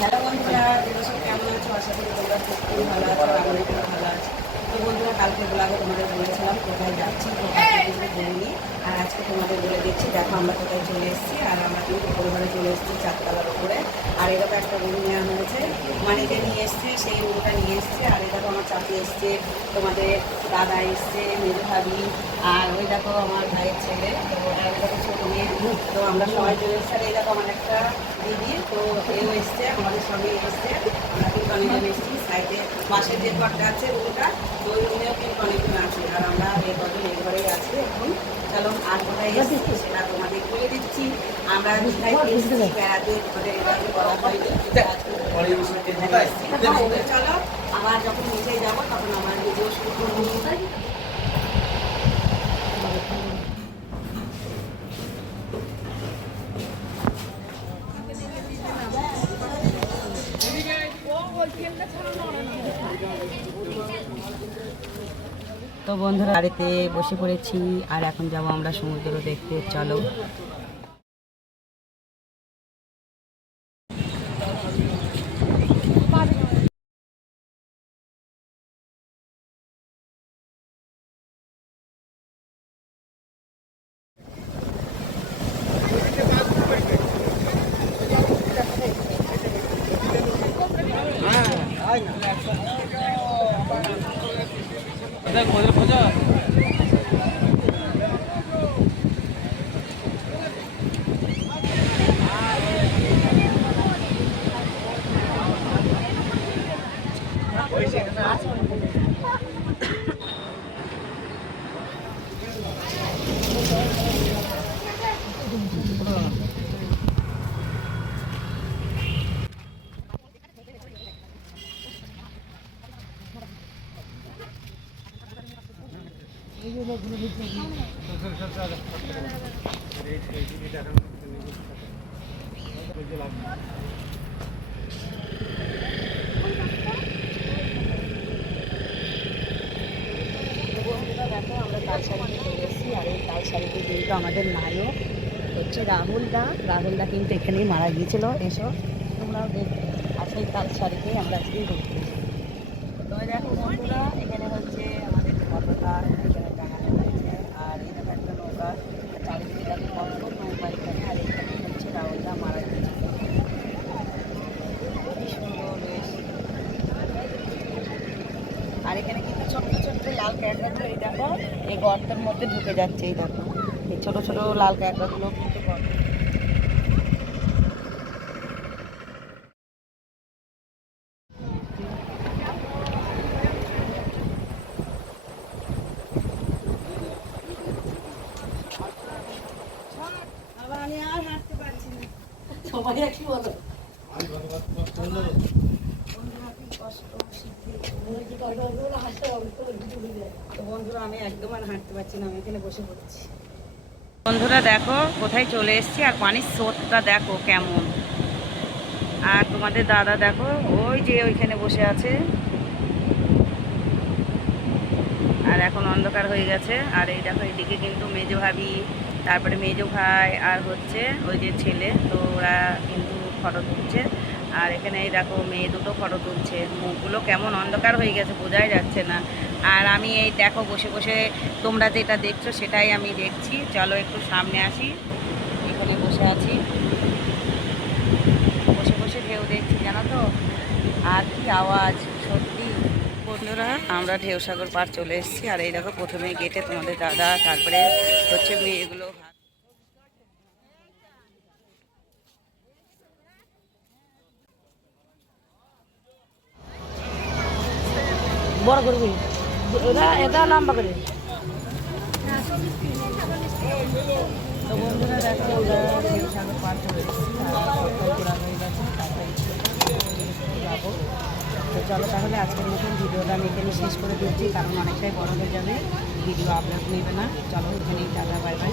Hello বন্ধুরা, তোমরা সব কেমন আছো? আশা করি তোমরা খুব ভালো আছো, আমিও খুব ভালো আছি। তো বন্ধুরা, কালকে ব্লগে তোমাদের বলেছিলাম কোথায় যাচ্ছি, কোথায় কিছু বলিনি। আর আজকে তোমাদের বলে দিচ্ছি। দেখো আমরা কোথায় চলে এসেছি, আর আমরা কিন্তু পরিবারে চলে এসেছি 4 তলার উপরে। আর এরকম একটা রুম নেওয়া হয়েছে, মানে যে নিয়ে এসছে সেই রুমটা নিয়ে এসছে। আর এই দেখো আমার চাচি এসছে, তোমাদের দাদা এসছে, মেজো ভাবি, আর ওই দেখো আমার ভাইয়ের ছেলে, তো ওটা দেখো ছোটো মেয়ে। তো আমরা সবাই চলে এসেছি। আর এই দেখো আমার একটা দিদি, তো এও এসছে, আমাদের সঙ্গে এসছে। আমরা কিন্তু অনেকজন এসেছি। সাইডে পাশের যে ঘরটা আছে রুমটা, তো ওই রুমেও কিন্তু অনেকজন আছে। আর আমরা এই কজন এই ঘরেই আছি এখন। চলো আর কোথায় এসেছি সেটা তোমাদের বলে দিচ্ছি। আমরা কোথায় এসেছি বেড়াতে, তোমাদের এটাকে বলা হয়নি। চলো আবার যখন নিচে যাবো তখন আমার ভিডিও শুরু করবো। তো বন্ধুরা, গাড়িতে বসে পড়েছি আর এখন যাব আমরা সমুদ্র দেখতে। চলো। দেখো আমরা তালসারিতে চলে এসেছি। আর এই তালসারিতে কিন্তু আমাদের নায়ক হচ্ছে রাহুলদা কিন্তু এখানেই মারা গিয়েছিল। এসো তোমরাও দেখবে। আর সেই তালসারিতেই আমরা আজকেই ঘুরতে এসেছি। তো দেখো বন্ধুরা, এখানে হচ্ছে আমাদের পতাকা এখানে টাঙানো হয়েছে। আর এখানে একটা নৌকা, চারিদিকে দেখো কত নৌকা এখানে। আর এখানে হচ্ছে রাহুলদা মারা গিয়েছিল। খুবই সুন্দর বেশ। আর এখানে কিন্তু ছোট্ট ছোট্ট লাল ক্যাকড়াগুলো এই দেখো এই গর্তের মধ্যে ঢুকে যাচ্ছে। এই দেখো এই ছোট ছোট লাল ক্যাকড়াগুলো কিন্তু গর্ত। আমি আর হাঁটতে পারছি না, সবাই একই বলো। বন্ধুরা আমি একদম আর হাঁটতে পারছি না, আমি এখানে বসে পড়েছি। বন্ধুরা দেখো কোথায় চলে এসেছি, আর পানির স্রোতটা দেখো কেমন। আর তোমাদের দাদা দেখো ওই যে ওইখানে বসে আছে। আর এখন অন্ধকার হয়ে গেছে। আর এই দেখো এদিকে কিন্তু মেজো ভাবি, তারপরে মেজো ভাই, আর হচ্ছে ওই যে ছেলে, তো ওরা কিন্তু ফটো তুলছে। আর এখানে এই দেখো মেয়ে দুটো ফটো তুলছে। মুখগুলো কেমন অন্ধকার হয়ে গেছে, বোঝাই যাচ্ছে না। আর আমি এই দেখো বসে বসে তোমরা যেটা দেখছো সেটাই আমি দেখছি। চলো একটু সামনে আসি। এখানে বসে আছি, বসে বসে ঢেউ দেখছি, জানো তো। আর কি আওয়াজ সত্যি। বন্ধুরা আমরা ঢেউসাগর পার চলে এসেছি। আর এই দেখো প্রথমে গেটে তোমাদের দাদা, তারপরে হচ্ছে মেয়েগুলো। বড় করবি এটা লম্বা করে। তো বন্ধুরা দেখো আমরা ঢেউসাগর পার চলে এসেছি। ঘোরা হয়ে গেছে, যাবো। তো চলো তাহলে আজকের মতন ভিডিওটা আমি এখানে শেষ করে দিচ্ছি, কারণ অনেকটাই বড় হয়ে যাবে, ভিডিও আপলোড নেবে না। চলো এখানেই টাটা, বাই বাই।